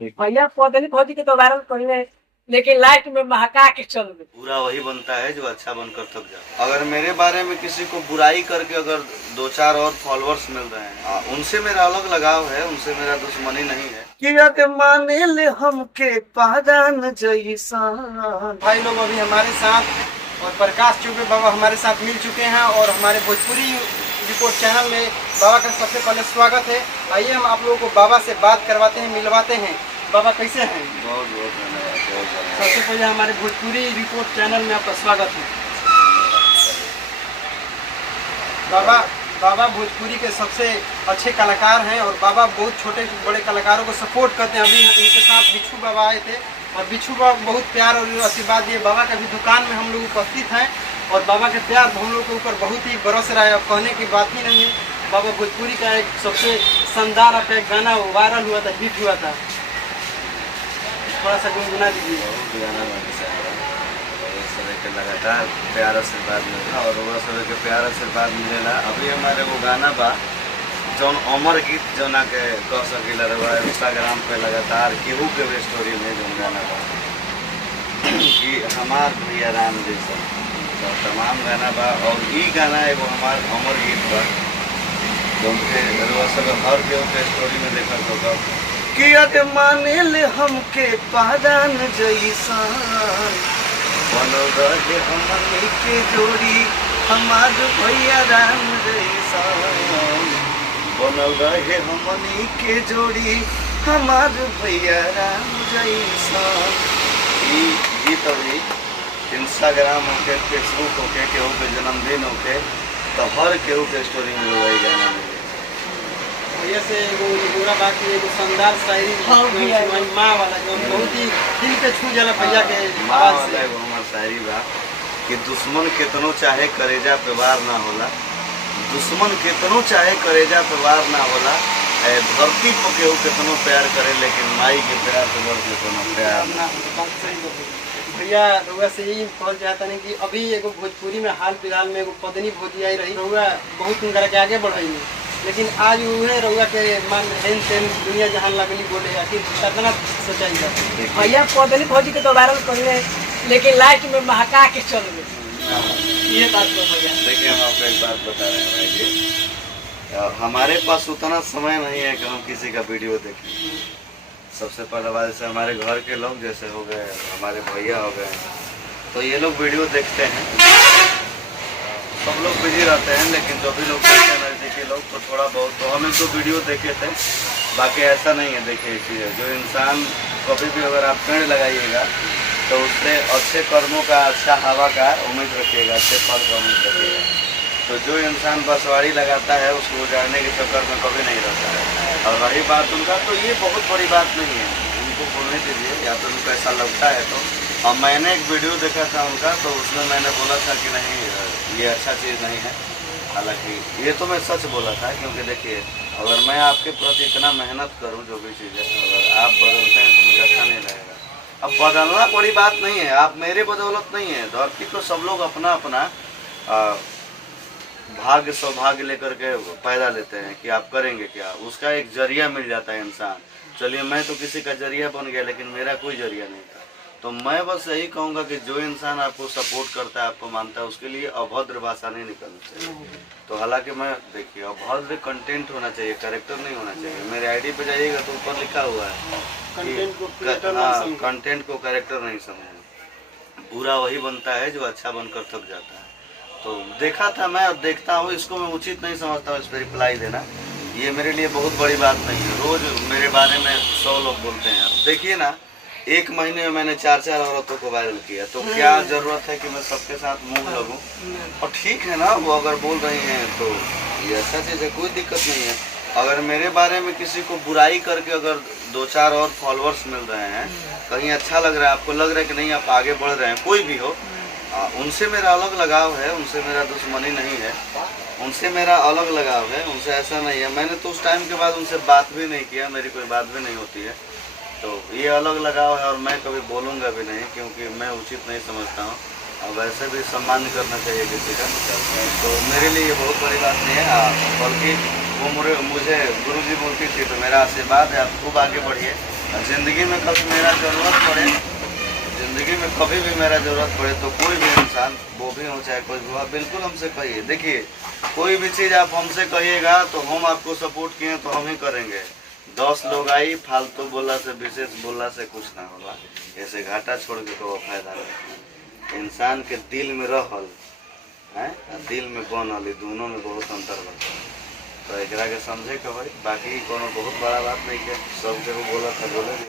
भैया पौधनी भौजी के तो वायरल करिए, लेकिन लाइट में महका के चल गए। बुरा वही बनता है जो अच्छा बनकर थक जाता है। अगर मेरे बारे में किसी को बुराई करके अगर 2-4 और फॉलोअर्स मिल रहे हैं, उनसे मेरा अलग लगाव है, उनसे मेरा दुश्मनी नहीं है। किया के माने ले हमके पादान जैसा। भाई लोग अभी हमारे साथ और प्रकाश चौबे बाबा हमारे साथ मिल चुके हैं और हमारे भोजपुरी रिपोर्ट चैनल में बाबा का सबसे पहले स्वागत है। आइए हम आप लोगों को बाबा से बात करवाते हैं, मिलवाते हैं। बाबा कैसे हैं? बहुत बहुत धन्यवाद, बहुत धन्यवाद। सबसे पहले हमारे भोजपुरी रिपोर्ट चैनल में आपका स्वागत है। बाबा भोजपुरी के सबसे अच्छे कलाकार हैं और बाबा बहुत छोटे बड़े कलाकारों को सपोर्ट करते हैं। अभी उनके साथ बिच्छू बाबा आए थे और बिच्छू बाबा बहुत प्यार और आशीर्वाद दिए। बाबा का भी दुकान में हम लोग उपस्थित हैं और बाबा के प्यार हम लोग के ऊपर बहुत ही बरस रहा है, अब कहने की बात ही नहीं है। बाबा भोजपुरी का एक सबसे शानदार आपका एक गाना वायरल हुआ था, हिट हुआ था, थोड़ा सा गुनगुना दीजिए। गाना के लगातार प्यार आशीर्वाद मिलेगा और वो सब के प्यार आशीर्वाद मिलेला। अभी हमारे वो गाना बा जौन अमर गीत जौना के कह सकीला रहा इंस्टाग्राम पे लगातार केहू के भी स्टोरी में जौन गाना बा कि हमार भैया राम जैसा, तो तमाम गाना बा और ई गाना एगो हमार अमर गीत बा जौन के रउआ सब हर केहू के स्टोरी में देखल होगा किया के माने ले हमके पादान जैसा। बनल रहे हमनी के जोड़ी हमार भैया राम जैसा। बनल रहे हमनी के जोड़ी हमार भैया राम जैसा। ई गीत अभी इंस्टाग्राम होके, फेसबुक होके, केहू के जन्मदिन होके, तो हर केहू के स्टोरी में वही गाना मिले। भैया से एगो पूरा बात एगो शानदार शायरी माँ वाला जो बहुत ही दिल पे छू जाला भैया के माँ आवाज वाला से। एगो हमार शायरी बा कि दुश्मन केतनो चाहे करेजा पे वार ना होला, दुश्मन केतनो चाहे करेजा पे वार ना होला। धरती पर केहू केतनो प्यार करे लेकिन माई के प्यार से बढ़ के कोनो प्यार ना। बात सही बोली। भैया रउआ से यही कहल चाहता नहीं कि अभी एगो भोजपुरी में हाल फिलहाल में एगो पत्नी भोजी आई रही, रउआ बहुत उनका के आगे बढ़ई, लेकिन आज उहे रउआ के मन हेन तेन दुनिया जहान लगली बोले आखिर कितना सच्चाई बा। भैया पौधनी भौजी के तो वायरल करिए, लेकिन लाइट में महका के चल गए। ये बात तो भैया देखिए हम आपको एक बात बता रहे हैं भाई जी, हमारे पास उतना समय नहीं है कि हम किसी का वीडियो देखें। सबसे पहला बात जैसे हमारे घर के लोग जैसे हो गए, हमारे भैया हो गए, तो ये लोग वीडियो देखते हैं। सब लोग बिजी रहते हैं लेकिन जो भी लोग देखते हैं नज़दीकी लोग तो थोड़ा बहुत तो हम एक दो वीडियो देखे थे, बाकी ऐसा नहीं है। देखिए चीज़ जो इंसान कभी भी अगर आप पेड़ लगाइएगा तो उससे अच्छे कर्मों का, अच्छा हवा का उम्मीद रखिएगा, अच्छे फल का उम्मीद रखिएगा। तो जो इंसान बसवाड़ी लगाता है उसको उजाड़ने के चक्कर में कभी नहीं रहता है। और रही बात उनका, तो ये बहुत बड़ी बात नहीं है, उनको बोलने दीजिए, या तो उनको ऐसा लगता है तो। और मैंने एक वीडियो देखा था उनका, तो उसमें मैंने बोला था कि नहीं ये अच्छा चीज़ नहीं है। हालांकि ये तो मैं सच बोला था, क्योंकि देखिए अगर मैं आपके प्रति इतना मेहनत करूं जो भी चीज़ है, अगर आप बदलते हैं तो मुझे अच्छा नहीं लगेगा। अब बदलना बड़ी बात नहीं है, आप मेरे बदौलत नहीं है। धरती को सब लोग अपना अपना भाग्य सौभाग्य लेकर के पैदा लेते हैं कि आप करेंगे क्या, उसका एक जरिया मिल जाता है इंसान। चलिए मैं तो किसी का जरिया बन गया, लेकिन मेरा कोई जरिया नहीं था। तो मैं बस यही कहूँगा कि जो इंसान आपको सपोर्ट करता है, आपको मानता है, उसके लिए अभद्र भाषा नहीं निकलनी चाहिए। तो हालांकि मैं देखिए अभद्र कंटेंट होना चाहिए, कैरेक्टर नहीं होना चाहिए। मेरे आईडी पे जाइएगा तो ऊपर लिखा हुआ है कि कंटेंट को कैरेक्टर नहीं समझे। बुरा वही बनता है जो अच्छा बनकर थक जाता है। तो देखा था मैं, अब देखता हूँ, इसको मैं उचित नहीं समझता हूँ इस पर रिप्लाई देना। ये मेरे लिए बहुत बड़ी बात नहीं है। रोज मेरे बारे में 100 लोग बोलते हैं। अब देखिए ना, एक महीने में मैंने 4 औरतों को वायरल किया, तो क्या जरूरत है कि मैं सबके साथ मुंह लगूं? और ठीक है ना, वो अगर बोल रही हैं तो ये ऐसा चीज़ है, कोई दिक्कत नहीं है। अगर मेरे बारे में किसी को बुराई करके अगर 2-4 और फॉलोअर्स मिल रहे हैं, कहीं अच्छा लग रहा है, आपको लग रहा है कि नहीं आप आगे बढ़ रहे हैं, कोई भी हो, उनसे मेरा अलग लगाव है, उनसे मेरा दुश्मनी नहीं है, उनसे मेरा अलग लगाव है, उनसे ऐसा नहीं है। मैंने तो उस टाइम के बाद उनसे बात भी नहीं किया, मेरी कोई बात भी नहीं होती है। तो ये अलग लगाव है और मैं कभी बोलूँगा भी नहीं, क्योंकि मैं उचित नहीं समझता हूँ। और वैसे भी सम्मान करना चाहिए किसी का, तो मेरे लिए ये बहुत बड़ी बात नहीं है। बल्कि वो मुझे गुरुजी बोलती थी, तो मेरा आशीर्वाद है, आप खूब आगे बढ़िए। और जिंदगी में कभी मेरा ज़रूरत पड़े, जिंदगी में कभी भी मेरा ज़रूरत पड़े तो कोई भी इंसान, वो भी हो चाहे कोई भी हो, बिल्कुल हमसे कहिए। देखिए कोई भी चीज़ आप हमसे कहिएगा तो हम आपको सपोर्ट किए तो हम ही करेंगे। 10 लोग आई फालतू बोला से, विशेष बोला से कुछ ना होगा। ऐसे घाटा छोड़ के तो फायदा नहीं। इंसान के दिल में रहल है, दिल में बनल, दोनों में बहुत अंतर बता। तो एकरा के समझे के भाई, बाकी कोनो बहुत बड़ा बात नहीं है। सब के बोला था बोले।